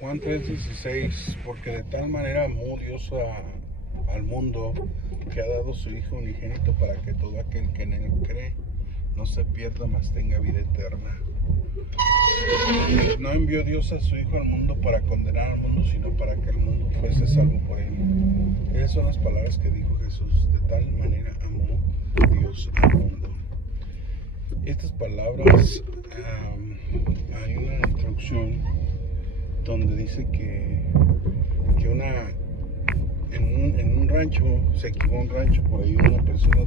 Juan 3:16, porque de tal manera amó Dios al mundo que ha dado su Hijo unigénito para que todo aquel que en él cree no se pierda, mas tenga vida eterna. No envió Dios a su Hijo al mundo para condenar al mundo, sino para que el mundo fuese salvo por él. Esas son las palabras que dijo Jesús: de tal manera amó Dios al mundo. Estas palabras, hay una introducción donde dice que en un rancho, se equivocó un rancho, por ahí una persona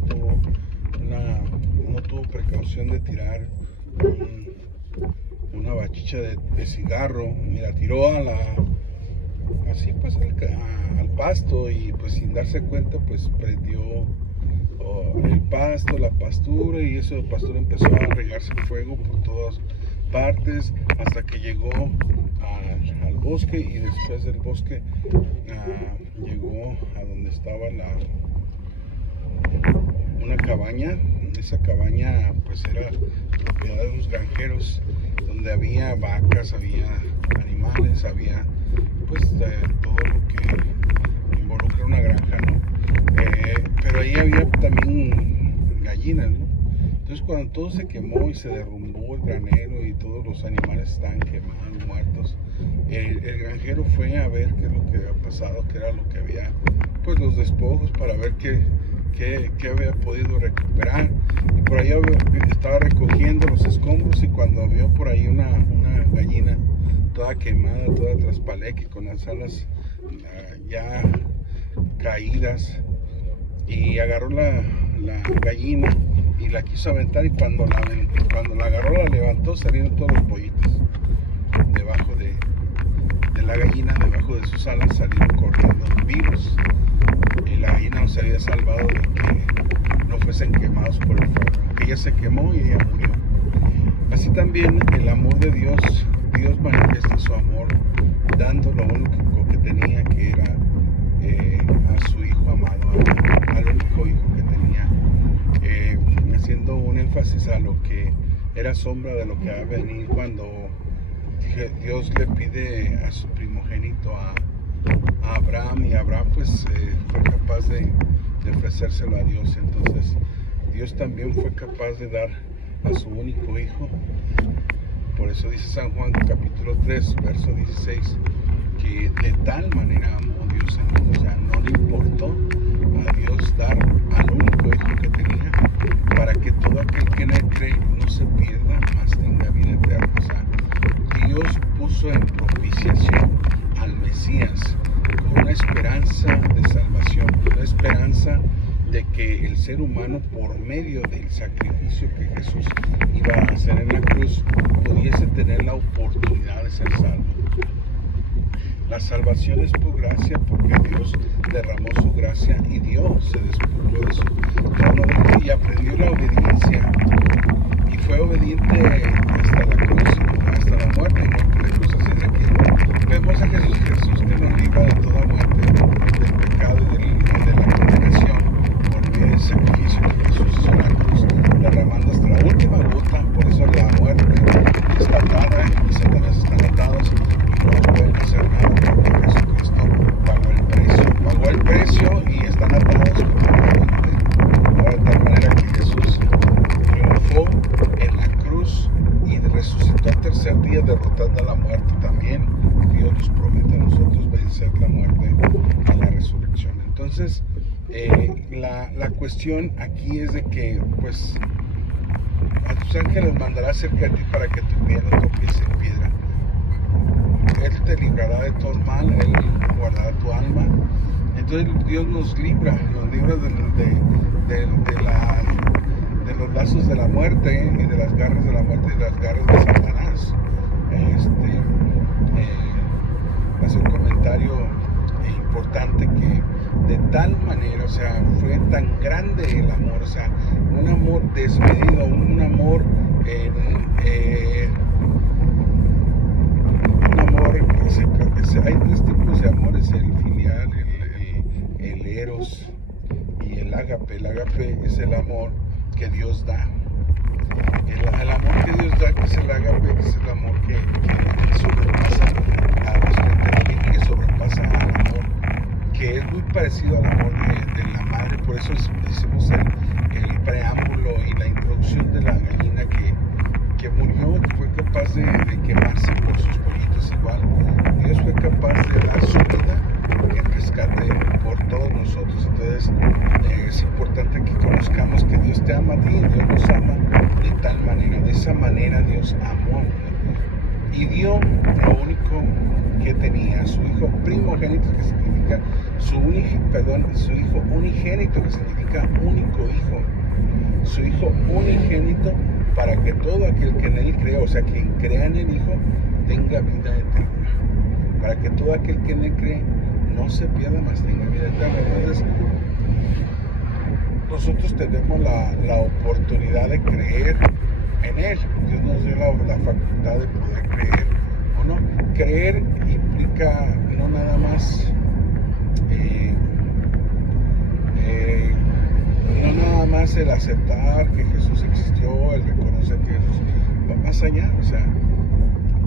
no tuvo precaución de tirar una bachicha de cigarro y la tiró así pues al pasto, y pues sin darse cuenta pues prendió el pasto, la pastura, y eso de pastura empezó a regarse el fuego por todas partes hasta que llegó al bosque, y después del bosque llegó a donde estaba una cabaña. Esa cabaña pues era propiedad de unos granjeros, donde había vacas, había animales, había pues todo lo que involucra una granja, ¿no? Pero ahí había también gallinas, ¿no? Entonces cuando todo se quemó y se derrumbó el granero y todos los animales estaban quemados, muertos, el granjero fue a ver qué es lo que había pasado, qué era lo que había, pues los despojos, para ver qué había podido recuperar. Y por ahí estaba recogiendo los escombros, y cuando vio por ahí una gallina toda quemada, toda traspaleque, con las alas ya caídas, y agarró la gallina y la quiso aventar, y cuando la agarró, la levantó, salieron todos los pollitos debajo de la gallina, debajo de sus alas, salieron corriendo vivos, y la gallina no se había salvado de que no fuesen quemados por el fuego, que ella se quemó y ella murió. Así también el amor de Dios manifiesta su amor dando lo único que tenía, que era a su Hijo amado, al único Hijo que tenía, haciendo un énfasis a lo que era sombra de lo que va a venir cuando Dios le pide a su primogénito a Abraham, y Abraham pues fue capaz de ofrecérselo a Dios. Entonces Dios también fue capaz de dar a su único Hijo. Por eso dice San Juan capítulo 3 verso 16, que de tal manera amó Dios al mundo. O sea, no le importó a Dios dar al único Hijo que tenía, para que todo aquel que en él cree no se pierda, mas tenga vida eterna. O sea, Dios puso en propiciación al Mesías con una esperanza de salvación, una esperanza de que el ser humano, por medio del sacrificio que Jesús iba a hacer en la cruz, pudiese tener la oportunidad de ser salvo. La salvación es por gracia, porque Dios derramó su gracia y Dios se despojó de su trono y aprendió la obediencia, y fue obediente hasta la cruz, hasta la muerte, y no podemos hacer aquí. Vemos a Jesús que nos libra de toda muerte, del pecado y de la condenación, por medio del sacrificio que Jesús hizo en la cruz, derramando hasta la última gota. Por eso la muerte está atada y Satanás están atados, y no pueden hacer nada, porque Jesucristo pagó el precio y están atados completamente. De tal manera que Jesús triunfó en la cruz y resucitó al tercer día, derrotando a la muerte. También Dios nos promete a nosotros vencer la muerte en la resurrección. Entonces la cuestión aquí es de que pues a tus ángeles mandará cerca de ti para que tu pie no tropiece en piedra. Él te librará de todo mal, Él guardará tu alma. Entonces Dios nos libra de los lazos de la muerte, y de las garras de la muerte, y de las garras de Satanás. Hace un comentario importante, que de tal manera, o sea, fue tan grande el amor, o sea, un amor desmedido, un amor hay tres tipos de amores: el filial, el eros y el ágape. El ágape es el amor que Dios da. El amor que Dios da, que es el ágape, que es el amor que sobrepasa a los parecido al amor de la madre. Por eso hicimos el preámbulo y la introducción de la gallina que murió, que fue capaz de quemarse por sus pollitos igual. Dios fue capaz de dar su vida en rescate por todos nosotros. Entonces es importante que conozcamos que Dios te ama a ti, Dios nos ama de tal manera, de esa manera Dios amó al mundo y dio lo único que tenía, su hijo primogénito, que significa su hijo unigénito, que significa único hijo, su hijo unigénito, para que todo aquel que en él crea, o sea, quien crea en el hijo, tenga vida eterna, para que todo aquel que en él cree no se pierda, más tenga vida eterna. Entonces nosotros tenemos la oportunidad de creer en él. Dios nos dio la facultad de poder creer o no. Creer implica no nada más el aceptar que Jesús existió, el reconocer que Jesús va más allá. O sea,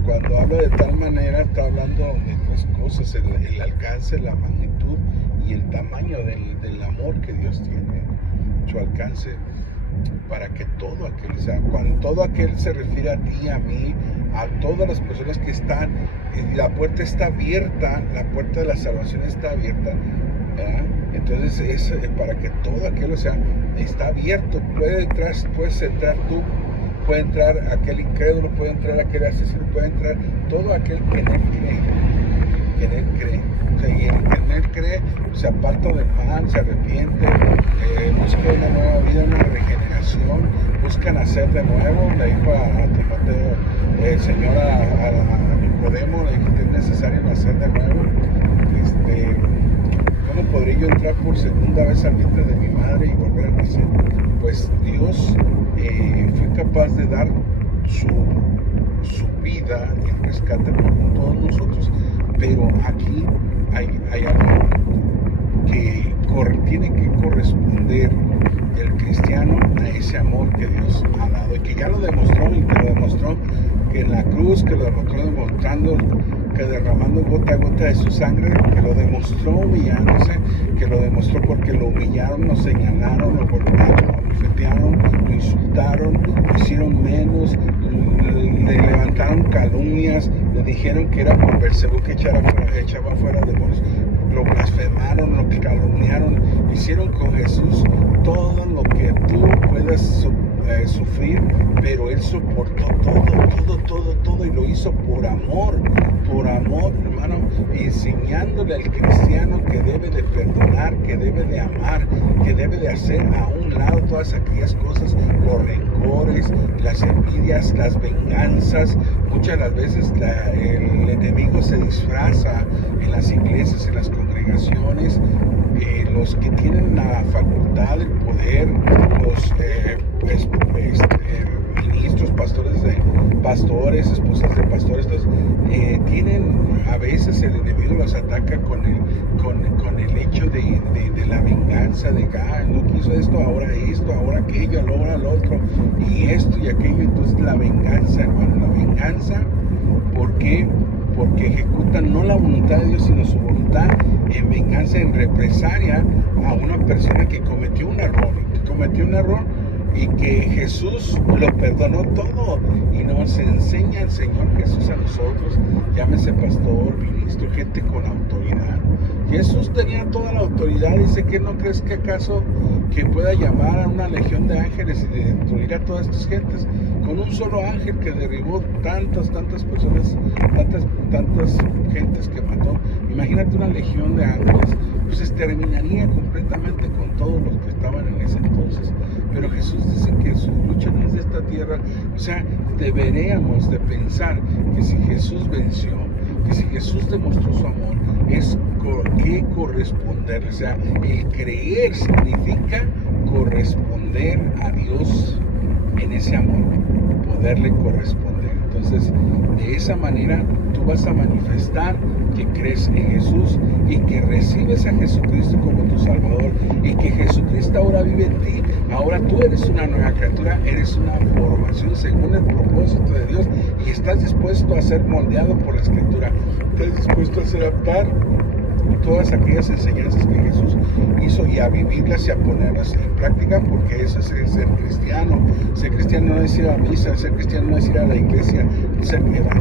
cuando habla de tal manera, está hablando de tres cosas: el alcance, la magnitud y el tamaño del amor que Dios tiene, su alcance para que todo aquel, o sea, cuando todo aquel se refiere a ti, a mí, a todas las personas que están, la puerta está abierta, la puerta de la salvación está abierta, ¿verdad? Entonces es para que todo aquel, o sea, está abierto, puedes entrar tú, puede entrar aquel incrédulo, puede entrar aquel asesino, puede entrar todo aquel que en él cree, o sea, y el que en él cree se aparta del mal, se arrepiente, busca una nueva vida, una regeneración, busca nacer de nuevo. Le dijo a Timoteo, el Señor a Nicodemo, le dijo que es necesario nacer de nuevo. ¿Cómo podré yo entrar por segunda vez al vientre de mi madre y volver a nacer? Pues Dios fue capaz de dar su vida en rescate por todos nosotros, pero aquí hay algo que tiene que corresponder el cristiano a ese amor que Dios ha dado y que ya lo demostró, y que lo demostró que en la cruz, que lo demostró demostrando, que derramando gota a gota de su sangre, que lo demostró humillándose, que lo demostró porque lo humillaron, lo señalaron, lo golpearon, lo bofetearon, lo insultaron, lo hicieron menos, le levantaron calumnias, le dijeron que era por Beelzebú que echaba fuera demonios, lo blasfemaron, lo calumniaron, hicieron con Jesús todo lo que tú puedas sufrir, pero Él soportó todo y lo hizo por amor, hermano, enseñándole al cristiano que debe de perdonar, que debe de amar, que debe de hacer a un lado todas aquellas cosas, los rencores, las envidias, las venganzas. Muchas de las veces el enemigo se disfraza en las iglesias, en las congregaciones. Los que tienen la facultad, el poder, los ministros, pastores, esposas de pastores, tienen, a veces el enemigo los ataca con el hecho de la venganza, de que no quiso esto, ahora aquello, ahora lo otro, y esto y aquello. Entonces la venganza, hermano, la venganza, ¿por qué? Porque ejecutan no la voluntad de Dios, sino su voluntad en venganza, en represalia a una persona que cometió un error y que Jesús lo perdonó todo, y nos enseña el Señor Jesús a nosotros, llámese pastor, ministro, gente con autoridad. Jesús tenía toda la autoridad. Dice que no crees que acaso que pueda llamar a una legión de ángeles y destruir a todas estas gentes con un solo ángel que derribó tantas personas, tantas gentes que mató. Imagínate una legión de ángeles, pues exterminaría completamente con todos los que estaban en ese entonces. Pero Jesús dice que su lucha no es de esta tierra. O sea, deberíamos de pensar que si Jesús venció, que si Jesús demostró su amor, es que corresponder. O sea, el creer significa corresponder a Dios en ese amor, poderle corresponder. Entonces, de esa manera tú vas a manifestar que crees en Jesús y que recibes a Jesucristo como tu Salvador, y que Jesucristo ahora vive en ti. Ahora tú eres una nueva criatura, eres una formación según el propósito de Dios, y estás dispuesto a ser moldeado por la Escritura, estás dispuesto a ser adaptar todas aquellas enseñanzas que Jesús hizo y a vivirlas y a ponerlas en práctica, porque eso es ser cristiano. Ser cristiano no es ir a misa, ser cristiano no es ir a la iglesia, ser